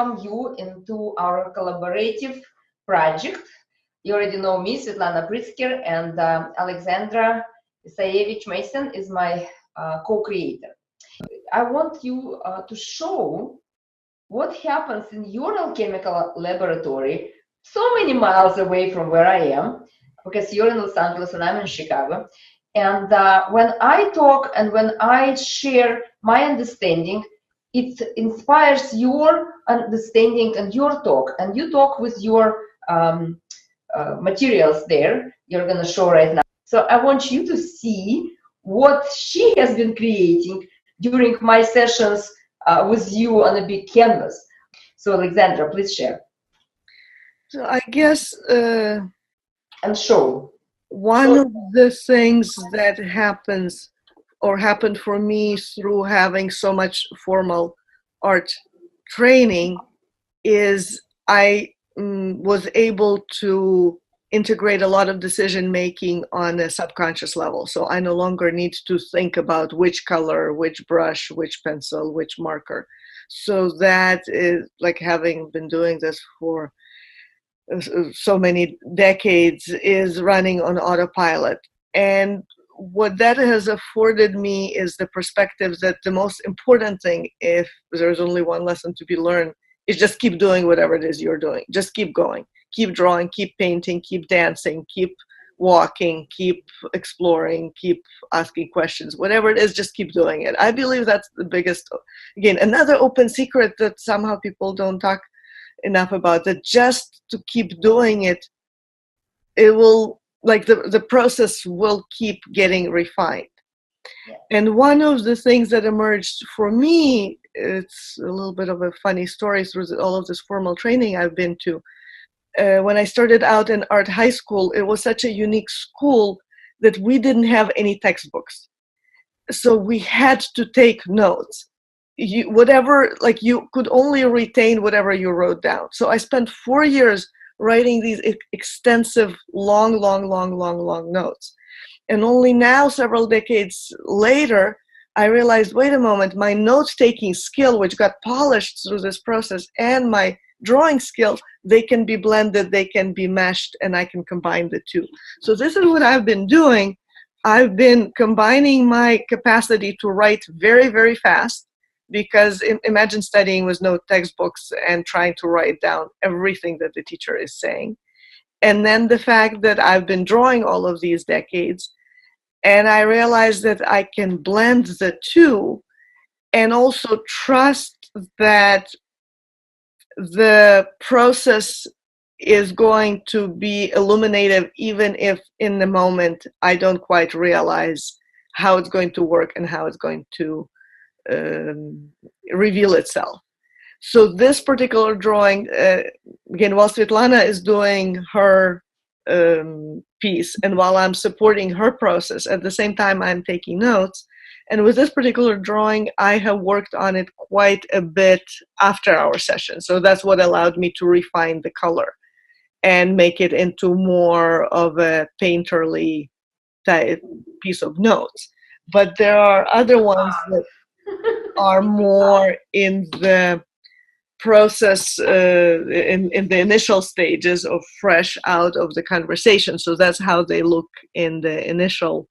welcome you into our collaborative project. You already know me, Svetlana Pritzker, and Alexandra Isaievych Mason is my co-creator. I want you to show what happens in your alchemical laboratory so many miles away from where I am, because you're in Los Angeles and I'm in Chicago. And when I talk and when I share my understanding, it inspires your understanding and your talk. And you talk with your materials there, you're going to show right now. So I want you to see what she has been creating during my sessions with you on a big canvas. So Alexandra, please share. So I guess and show. One of the things that happens or happened for me through having so much formal art training is I was able to integrate a lot of decision making on a subconscious level. So I no longer need to think about which color, which brush, which pencil, which marker. So that is like having been doing this for so many decades is running on autopilot. And what that has afforded me is the perspective that the most important thing, if there's only one lesson to be learned, is just keep doing whatever it is you're doing. Just keep going, keep drawing, keep painting, keep dancing, keep walking, keep exploring, keep asking questions, whatever it is, just keep doing it. I believe that's the biggest, again, another open secret that somehow people don't talk enough about, that just to keep doing it, it will, like the process will keep getting refined. Yeah. And one of the things that emerged for me, it's a little bit of a funny story through all of this formal training I've been to. When I started out in art high school, it was such a unique school that we didn't have any textbooks. So we had to take notes. You could only retain whatever you wrote down. So I spent 4 years writing these extensive, long notes. And only now, several decades later, I realized, wait a moment, my note-taking skill, which got polished through this process, and my drawing skill, they can be blended, they can be meshed, and I can combine the two. So this is what I've been doing. I've been combining my capacity to write very, very fast, because imagine studying with no textbooks and trying to write down everything that the teacher is saying. And then the fact that I've been drawing all of these decades, and I realized that I can blend the two and also trust that the process is going to be illuminative, even if in the moment I don't quite realize how it's going to work and how it's going to reveal itself. So this particular drawing, again, while Svetlana is doing her piece and while I'm supporting her process, at the same time I'm taking notes. And with this particular drawing, I have worked on it quite a bit after our session. So that's what allowed me to refine the color and make it into more of a painterly type piece of notes. But there are other ones that are more in the process, in the initial stages of fresh out of the conversation. So that's how they look in the initial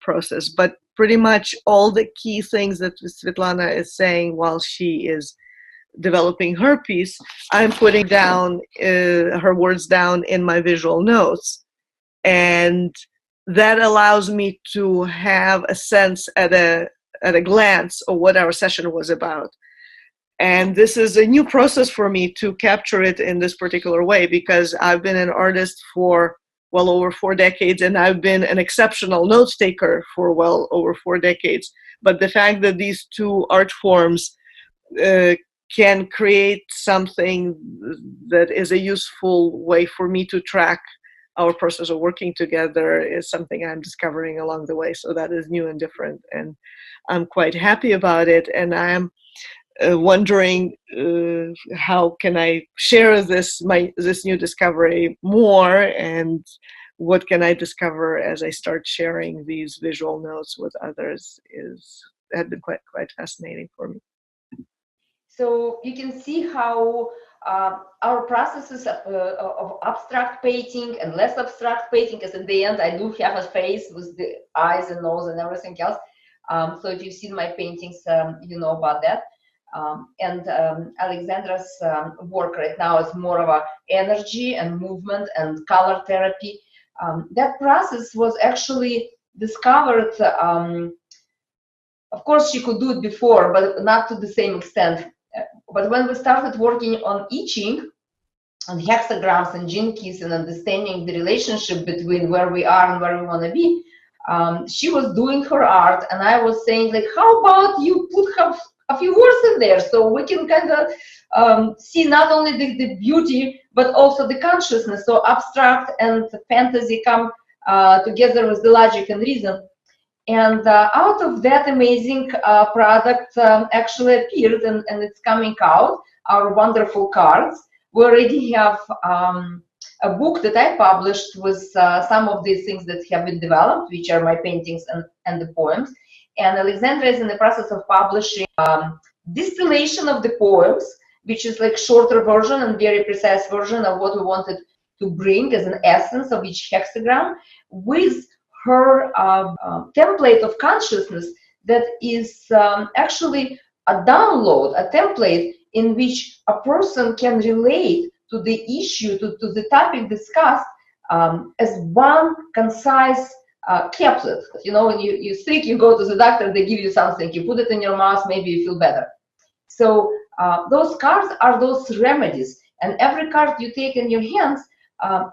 process. But pretty much all the key things that Svetlana is saying while she is developing her piece, I'm putting down her words down in my visual notes. And that allows me to have a sense at a glance of what our session was about. And this is a new process for me to capture it in this particular way, because I've been an artist for well over 4 decades, and I've been an exceptional note taker for well over 4 decades. But the fact that these two art forms can create something that is a useful way for me to track our process of working together is something I'm discovering along the way. So that is new and different, and I'm quite happy about it. And I'm wondering how can I share this new discovery more, and what can I discover as I start sharing these visual notes with others has been quite fascinating for me. So you can see how our processes of abstract painting and less abstract painting, because in the end I do have a face with the eyes and nose and everything else. So if you've seen my paintings, you know about that. And Alexandra's work right now is more of a energy and movement and color therapy. That process was actually discovered. Of course, she could do it before, but not to the same extent. But when we started working on etching, on hexagrams and gene keys, and understanding the relationship between where we are and where we want to be, she was doing her art, and I was saying, like, how about you put a few words in there so we can kind of see not only the beauty but also the consciousness. So abstract and fantasy come together with the logic and reason. And out of that amazing product actually appeared, and it's coming out, our wonderful cards. We already have a book that I published with some of these things that have been developed, which are my paintings and the poems. And Alexandra is in the process of publishing distillation of the poems, which is like shorter version and very precise version of what we wanted to bring as an essence of each hexagram, with her template of consciousness that is actually a download, a template in which a person can relate to the issue, to the topic discussed as one concise capsule. You know, when you're sick, you go to the doctor, they give you something, you put it in your mouth, maybe you feel better. So those cards are those remedies, and every card you take in your hands,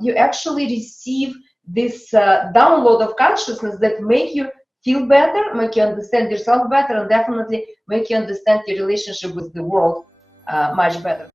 you actually receive this download of consciousness that make you feel better, make you understand yourself better, and definitely make you understand your relationship with the world much better.